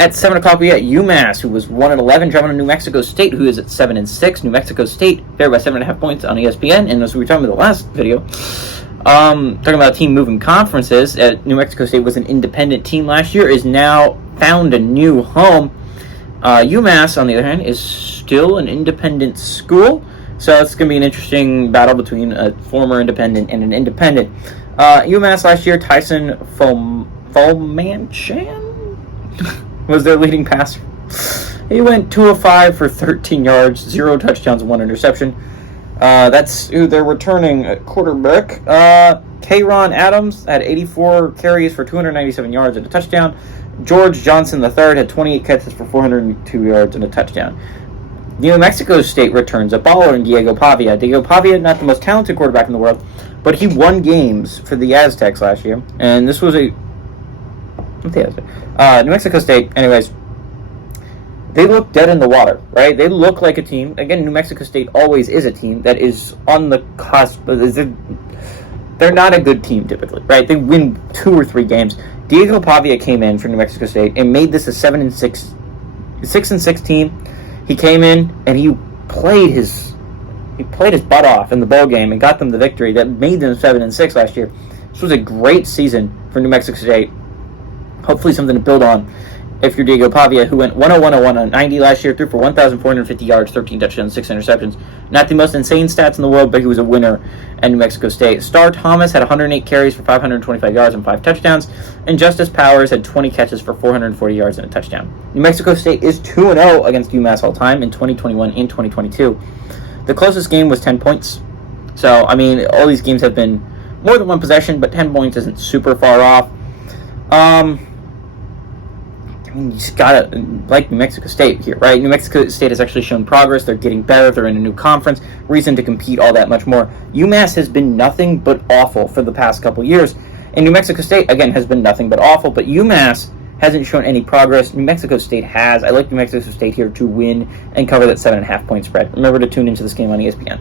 At 7 o'clock, we got UMass, who was 1-11, traveling to New Mexico State, who is at 7-6. New Mexico State, favored by 7.5 points on ESPN. And as we were talking about the last video, talking about a team moving conferences, New Mexico State was an independent team last year, is now found a new home. UMass, on the other hand, is still an independent school, so it's going to be an interesting battle between a former independent and an independent. UMass last year, Tyson Fulmanchan was their leading passer. He went 2 of 5 for 13 yards, 0 touchdowns, and 1 interception. That's who they're returning at quarterback. Kayron Adams had 84 carries for 297 yards and a touchdown. George Johnson III had 28 catches for 402 yards and a touchdown. New Mexico State returns a baller in Diego Pavia. Diego Pavia, not the most talented quarterback in the world, but he won games for the Aztecs last year. And this was New Mexico State, anyways, they look dead in the water, right? They look like a team. Again, New Mexico State always is a team that is on the cusp. They're not a good team typically, right? They win 2 or 3 games. Diego Pavia came in for New Mexico State and made this a 6-6 team. He came in and he played his butt off in the bowl game and got them the victory that made them 7-6 last year. This was a great season for New Mexico State. Hopefully something to build on if you're Diego Pavia, who went 101 on 90 last year, threw for 1,450 yards, 13 touchdowns, 6 interceptions. Not the most insane stats in the world, but he was a winner at New Mexico State. Star Thomas had 108 carries for 525 yards and 5 touchdowns, and Justice Powers had 20 catches for 440 yards and a touchdown. New Mexico State is 2-0 against UMass all time in 2021 and 2022. The closest game was 10 points. So, I mean, all these games have been more than one possession, but 10 points isn't super far off. You just gotta like New Mexico State here, right? New Mexico State has actually shown progress. They're getting better. They're in a new conference. Reason to compete all that much more. UMass has been nothing but awful for the past couple years. And New Mexico State, again, has been nothing but awful. But UMass hasn't shown any progress. New Mexico State has. I like New Mexico State here to win and cover that 7.5 point spread. Remember to tune into this game on ESPN.